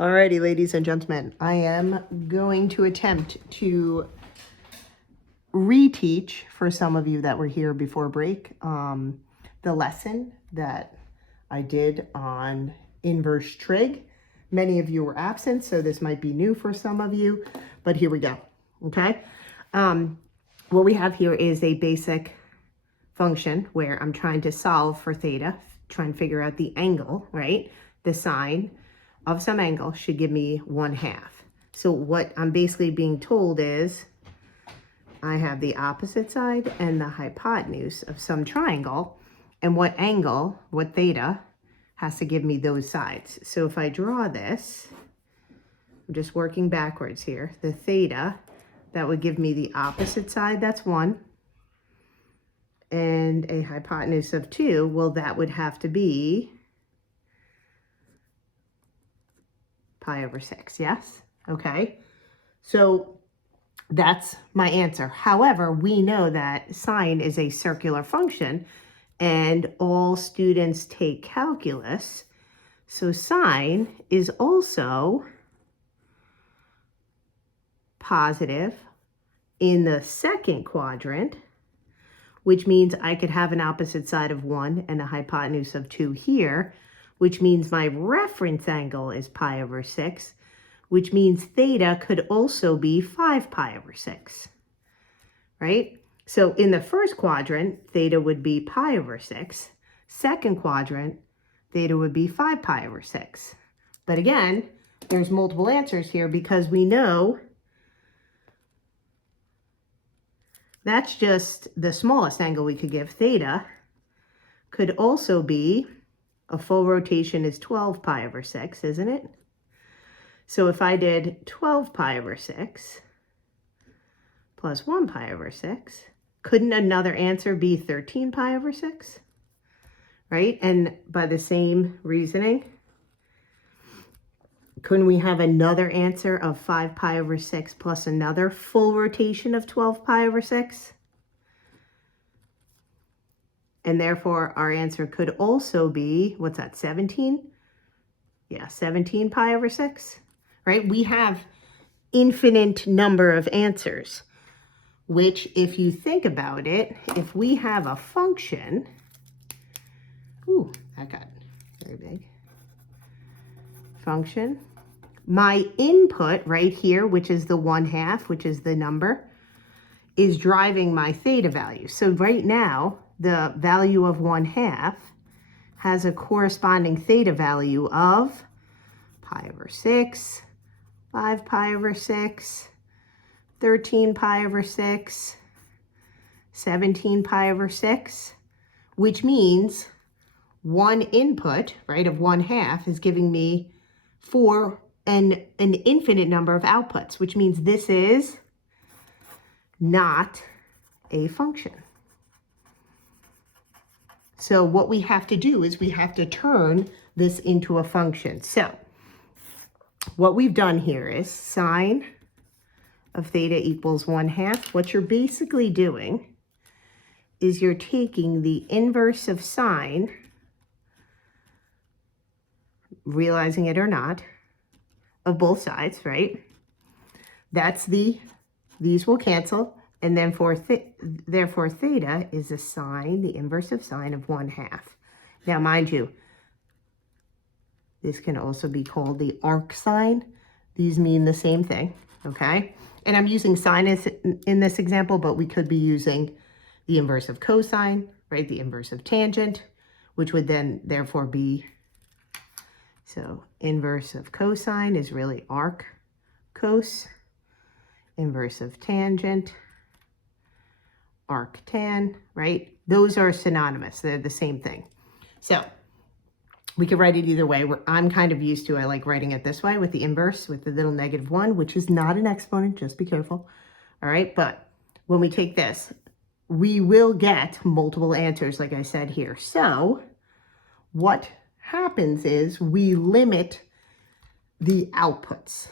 Alrighty, ladies and gentlemen, I am going to attempt to reteach for some of you that were here before break the lesson that I did on inverse trig. Many of you were absent, so this might be new for some of you, but here we go, okay? What we have here is a basic function where I'm trying to solve for theta, trying to figure out the angle, right? The sine of some angle should give me 1/2. So what I'm basically being told is I have the opposite side and the hypotenuse of some triangle, and what angle, what theta, has to give me those sides. So if I draw this, I'm just working backwards here, the theta, that would give me the opposite side, that's 1, and a hypotenuse of 2, well, that would have to be pi over 6, yes? Okay, so that's my answer. However, we know that sine is a circular function, and all students take calculus, so sine is also positive in the second quadrant, which means I could have an opposite side of 1 and a hypotenuse of 2 here, which means my reference angle is pi over 6, which means theta could also be 5 pi over 6, right? So in the first quadrant, theta would be pi over 6. Second quadrant, theta would be 5 pi over 6. But again, there's multiple answers here because we know that's just the smallest angle we could give. Theta could also be, a full rotation is 12 pi over 6, isn't it? So if I did 12 pi over 6 plus 1 pi over 6, couldn't another answer be 13 pi over 6? Right? And by the same reasoning, couldn't we have another answer of 5 pi over 6 plus another full rotation of 12 pi over 6? And therefore, our answer could also be, what's that, 17? Yeah, 17 pi over 6, right? We have infinite number of answers, which if you think about it, if we have a function, ooh, that got very big. Function. My input right here, which is the 1/2, which is the number, is driving my theta value. So right now, the value of 1/2 has a corresponding theta value of pi over 6, 5 pi over 6, 13 pi over 6, 17 pi over 6, which means one input, right, of 1/2 is giving me an infinite number of outputs, which means this is not a function. So what we have to do is we have to turn this into a function. So what we've done here is sine of theta equals 1/2. What you're basically doing is you're taking the inverse of sine, realizing it or not, of both sides, right? That's these will cancel, and then therefore theta is a sine, the inverse of sine of 1/2. Now, mind you, this can also be called the arc sine. These mean the same thing, okay? And I'm using sine in this example, but we could be using the inverse of cosine, right? The inverse of tangent, which would then therefore be, so inverse of cosine is really arc cos, inverse of tangent, arc tan, right? Those are synonymous. They're the same thing. So we could write it either way. I'm kind of used to, I like writing it this way with the inverse, with the little -1, which is not an exponent, just be careful. All right, but when we take this, we will get multiple answers, like I said here. So what happens is we limit the outputs,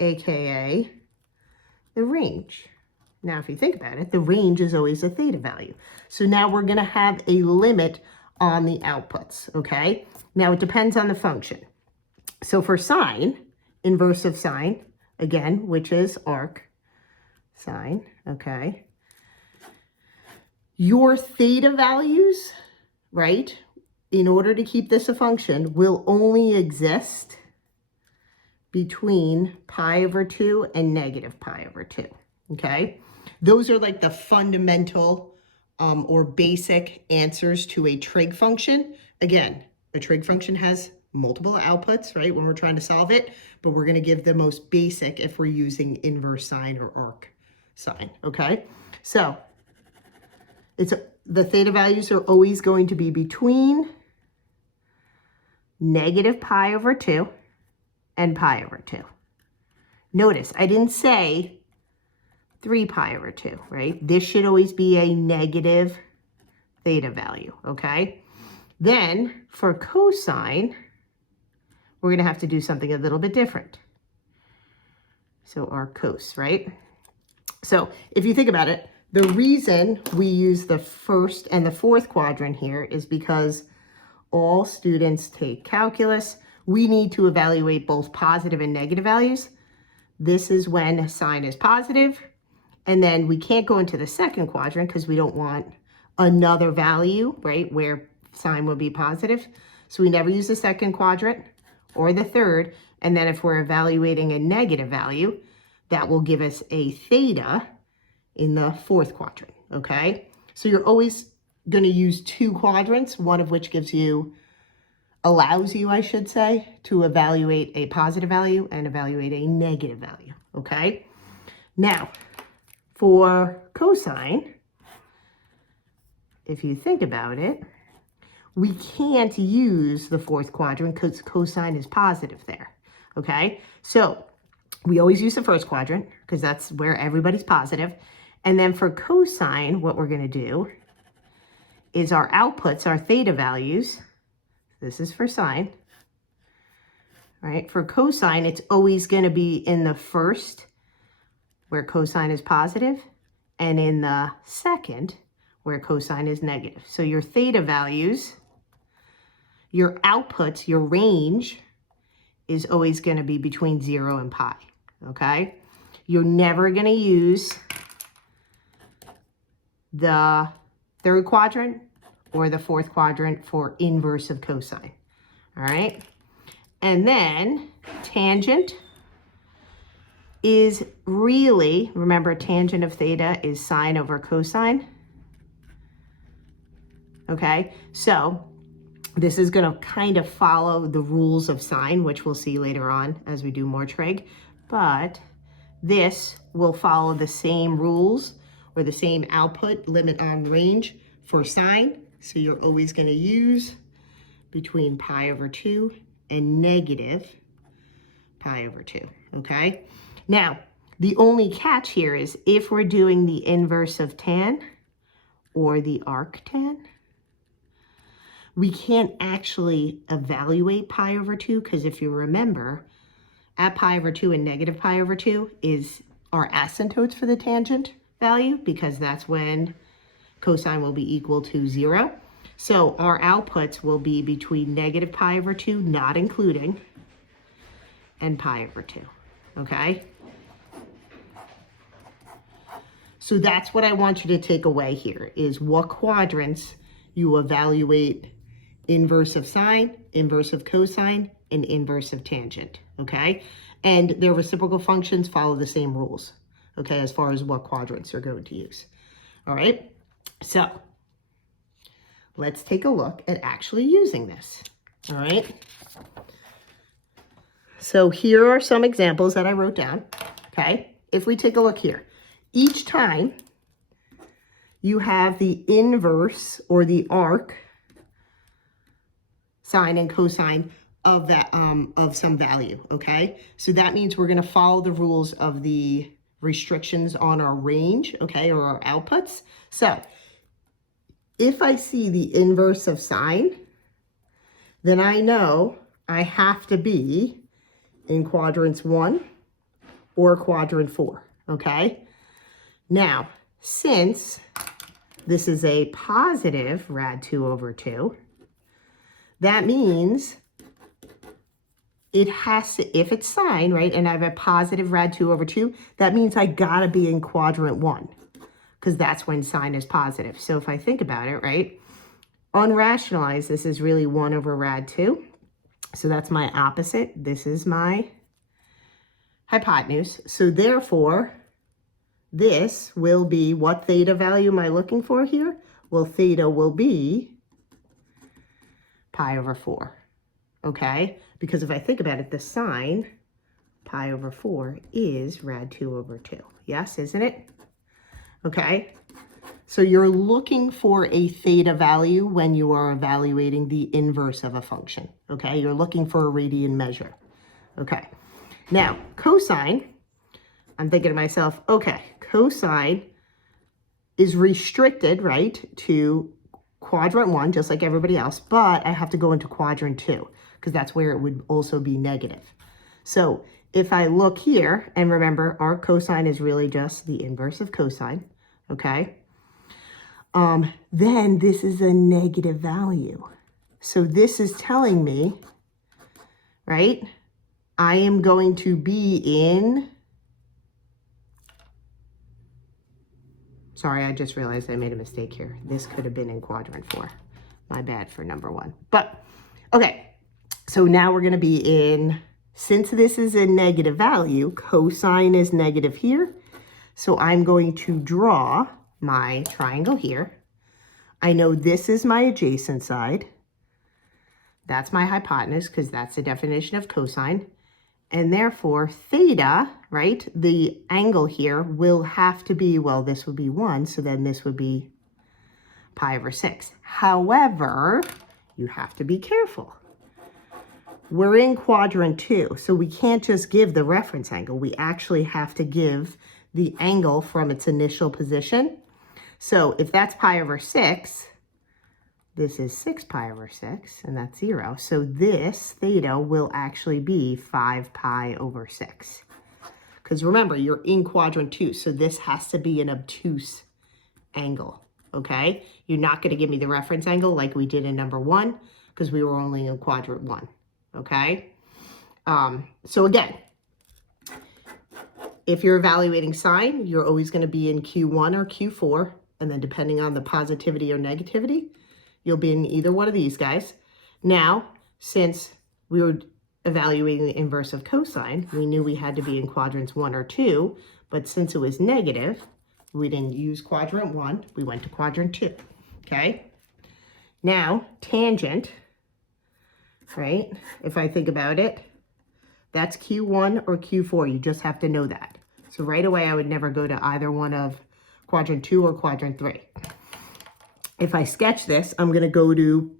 AKA the range. Now, if you think about it, the range is always a theta value. So now we're going to have a limit on the outputs, okay? Now, it depends on the function. So for sine, inverse of sine, again, which is arc sine, okay? Your theta values, right, in order to keep this a function, will only exist between pi over 2 and negative pi over 2, okay? Those are like the fundamental or basic answers to a trig function. Again, a trig function has multiple outputs, right, when we're trying to solve it, but we're going to give the most basic if we're using inverse sine or arc sine, okay? So the theta values are always going to be between negative pi over 2 and pi over 2. Notice, I didn't say 3 pi over 2, right? This should always be a negative theta value, okay? Then, for cosine, we're going to have to do something a little bit different. So our cos, right? So if you think about it, the reason we use the first and the fourth quadrant here is because all students take calculus. We need to evaluate both positive and negative values. This is when sine is positive. And then we can't go into the second quadrant because we don't want another value, right, where sine will be positive. So we never use the second quadrant or the third. And then if we're evaluating a negative value, that will give us a theta in the fourth quadrant, okay? So you're always going to use two quadrants, one of which allows you, I should say, to evaluate a positive value and evaluate a negative value, okay? Now, for cosine, if you think about it, we can't use the fourth quadrant because cosine is positive there, okay? So we always use the first quadrant because that's where everybody's positive. And then for cosine, what we're going to do is our outputs, our theta values, this is for sine, right? For cosine, it's always going to be in the first, where cosine is positive, and in the second, where cosine is negative. So your theta values, your outputs, your range is always going to be between 0 and pi, okay? You're never going to use the third quadrant or the fourth quadrant for inverse of cosine, all right? And then tangent is really, remember, tangent of theta is sine over cosine, okay? So this is going to kind of follow the rules of sine, which we'll see later on as we do more trig, but this will follow the same rules or the same output limit on range for sine. So you're always going to use between pi over 2 and negative pi over 2, okay? Now, the only catch here is if we're doing the inverse of tan or the arctan, we can't actually evaluate pi over 2 because if you remember, at pi over 2 and negative pi over 2 are asymptotes for the tangent value because that's when cosine will be equal to 0. So our outputs will be between negative pi over 2, not including, and pi over 2, okay? So that's what I want you to take away here is what quadrants you evaluate inverse of sine, inverse of cosine, and inverse of tangent, okay? And their reciprocal functions follow the same rules, okay, as far as what quadrants you're going to use, all right? So let's take a look at actually using this, all right? So here are some examples that I wrote down, okay? If we take a look here, each time you have the inverse or the arc sine and cosine of that of some value, okay? So that means we're going to follow the rules of the restrictions on our range, okay, or our outputs. So if I see the inverse of sine, then I know I have to be in quadrants 1 or quadrant 4, okay? Now, since this is a positive rad 2 over 2, that means it has to, if it's sine, right, and I have a positive rad 2 over 2, that means I gotta be in quadrant 1, because that's when sine is positive. So if I think about it, right, unrationalized, this is really 1 over rad 2. So that's my opposite. This is my hypotenuse. So therefore, this will be, what theta value am I looking for here? Well, theta will be pi over 4, okay? Because if I think about it, the sine pi over 4 is rad 2 over 2. Yes, isn't it? Okay, so you're looking for a theta value when you are evaluating the inverse of a function, okay? You're looking for a radian measure, okay? Now, cosine, I'm thinking to myself, okay, cosine is restricted, right, to quadrant 1, just like everybody else, but I have to go into quadrant 2, because that's where it would also be negative. So if I look here, and remember, our cosine is really just the inverse of cosine, okay? Then this is a negative value. So this is telling me, right, I am going to be in, sorry, I just realized I made a mistake here. This could have been in quadrant 4. My bad for number 1. But, okay, so now we're going to be in, since this is a negative value, cosine is negative here. So I'm going to draw my triangle here. I know this is my adjacent side. That's my hypotenuse, because that's the definition of cosine. And therefore, theta, right, the angle here will have to be, well, this would be 1, so then this would be pi over 6. However, you have to be careful. We're in quadrant 2, so we can't just give the reference angle. We actually have to give the angle from its initial position. So if that's pi over 6, this is 6 pi over 6, and that's 0. So this theta will actually be 5 pi over 6. Because remember, you're in quadrant 2, so this has to be an obtuse angle, okay? You're not going to give me the reference angle like we did in number 1, because we were only in quadrant 1, okay? So again, if you're evaluating sine, you're always going to be in Q1 or Q4, and then depending on the positivity or negativity, you'll be in either one of these guys. Now, since we were evaluating the inverse of cosine, we knew we had to be in quadrants 1 or 2, but since it was negative, we didn't use quadrant 1, we went to quadrant 2, okay? Now, tangent, right? If I think about it, that's Q1 or Q4, you just have to know that. So right away, I would never go to either one of quadrant 2 or quadrant 3. If I sketch this, I'm going to go to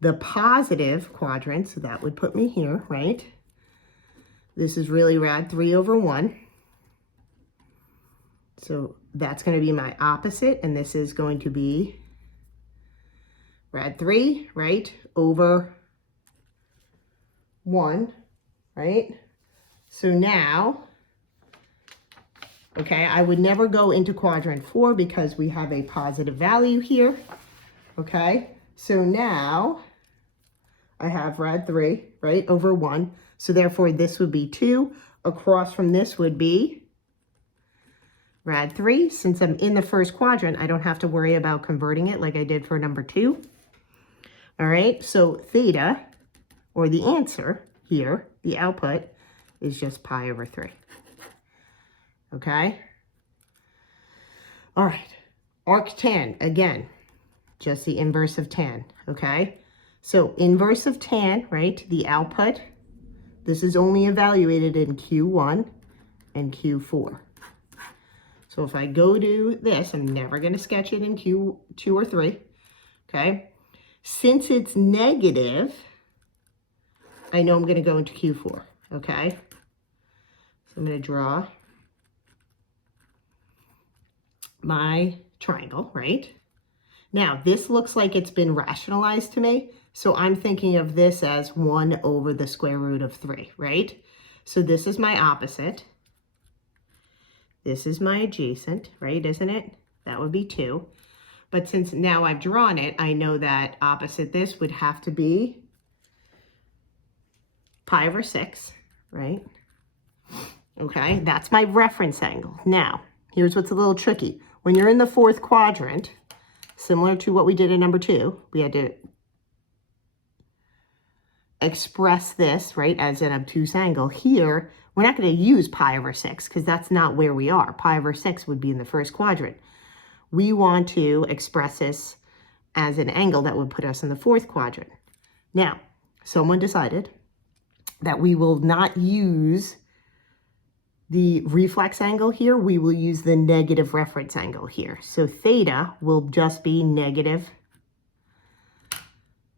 the positive quadrant, so that would put me here, right? This is really rad 3 over 1. So that's going to be my opposite, and this is going to be rad 3, right, over 1, right? So now, okay, I would never go into quadrant 4 because we have a positive value here. Okay, so now I have rad 3, right, over 1. So therefore, this would be 2. Across from this would be rad 3. Since I'm in the first quadrant, I don't have to worry about converting it like I did for number 2. All right, so theta, or the answer here, the output, is just pi over 3. Okay? All right, arctan, again, just the inverse of tan, okay? So inverse of tan, right, the output, this is only evaluated in Q1 and Q4. So if I go to this, I'm never going to sketch it in Q2 or 3, okay? Since it's negative, I know I'm going to go into Q4, okay? So I'm going to draw my triangle, right? Now, this looks like it's been rationalized to me, so I'm thinking of this as 1 over the square root of 3, right? So this is my opposite. This is my adjacent, right, isn't it? That would be 2. But since now I've drawn it, I know that opposite this would have to be pi over 6, right? Okay, that's my reference angle. Now, here's what's a little tricky. When you're in the fourth quadrant, similar to what we did in number 2, we had to express this, right, as an obtuse angle. Here, we're not going to use pi over 6 because that's not where we are. Pi over 6 would be in the first quadrant. We want to express this as an angle that would put us in the fourth quadrant. Now, someone decided that we will not use the reflex angle here. We will use the negative reference angle here. So theta will just be negative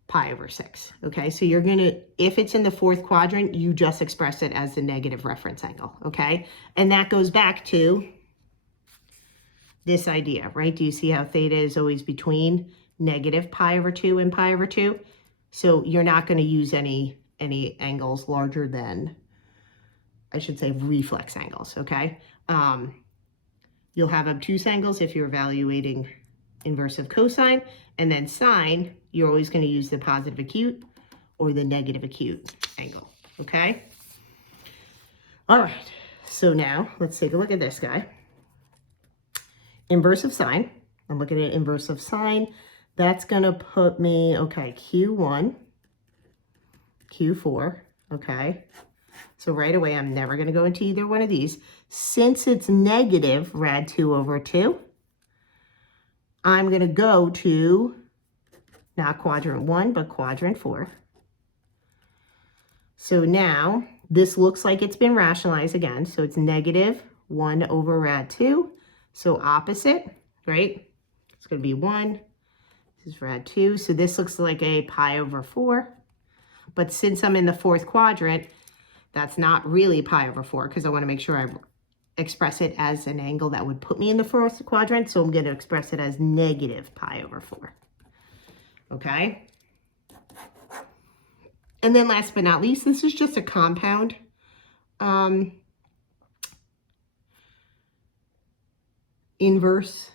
pi over 6. Okay, so you're going to, if it's in the fourth quadrant, you just express it as the negative reference angle. Okay, and that goes back to this idea, right? Do you see how theta is always between negative pi over 2 and pi over 2? So you're not going to use any angles larger than, I should say, reflex angles, okay? You'll have obtuse angles if you're evaluating inverse of cosine, and then sine, you're always going to use the positive acute or the negative acute angle, okay? All right, so now let's take a look at this guy. Inverse of sine, I'm looking at inverse of sine. That's going to put me, okay, Q1, Q4, okay? So right away, I'm never going to go into either one of these. Since it's negative rad 2 over 2, I'm going to go to not quadrant 1, but quadrant 4. So now this looks like it's been rationalized again. So it's negative 1 over rad 2. So opposite, right? It's going to be 1. This is rad 2. So this looks like a pi over 4. But since I'm in the fourth quadrant, that's not really pi over 4 because I want to make sure I express it as an angle that would put me in the fourth quadrant. So I'm going to express it as negative pi over 4. Okay? And then last but not least, this is just a compound inverse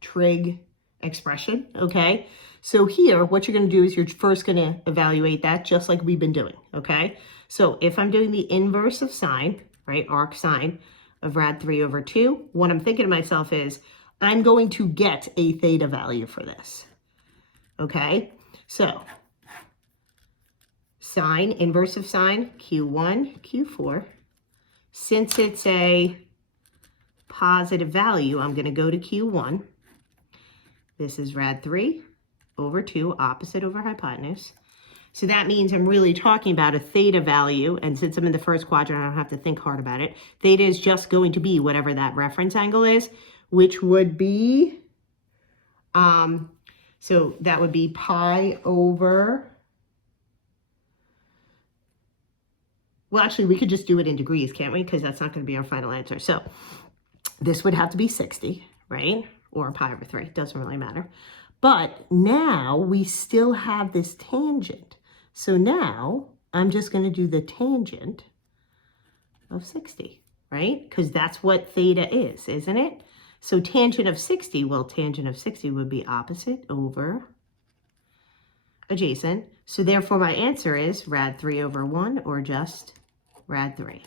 trig expression, okay? So here, what you're going to do is you're first going to evaluate that just like we've been doing, okay? So if I'm doing the inverse of sine, right, arc sine of rad 3 over 2, what I'm thinking to myself is I'm going to get a theta value for this, okay? So sine, inverse of sine, Q1, Q4. Since it's a positive value, I'm going to go to Q1. This is rad 3 over 2, opposite over hypotenuse. So that means I'm really talking about a theta value, and since I'm in the first quadrant, I don't have to think hard about it. Theta is just going to be whatever that reference angle is, which would be, so that would be pi over, well, actually, we could just do it in degrees, can't we? Because that's not going to be our final answer. So this would have to be 60, right? Or pi over 3, doesn't really matter. But now we still have this tangent. So now I'm just going to do the tangent of 60, right? Because that's what theta is, isn't it? So tangent of 60, well, tangent of 60 would be opposite over adjacent. So therefore my answer is rad 3 over 1 or just rad 3.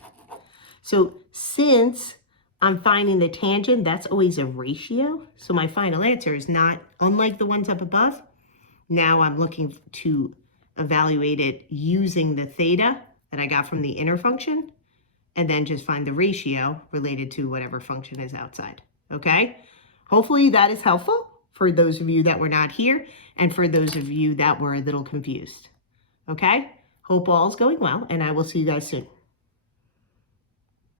So since I'm finding the tangent, that's always a ratio. So my final answer is not, unlike the ones up above, now I'm looking to evaluate it using the theta that I got from the inner function, and then just find the ratio related to whatever function is outside, okay? Hopefully that is helpful for those of you that were not here, and for those of you that were a little confused, okay? Hope all's going well, and I will see you guys soon.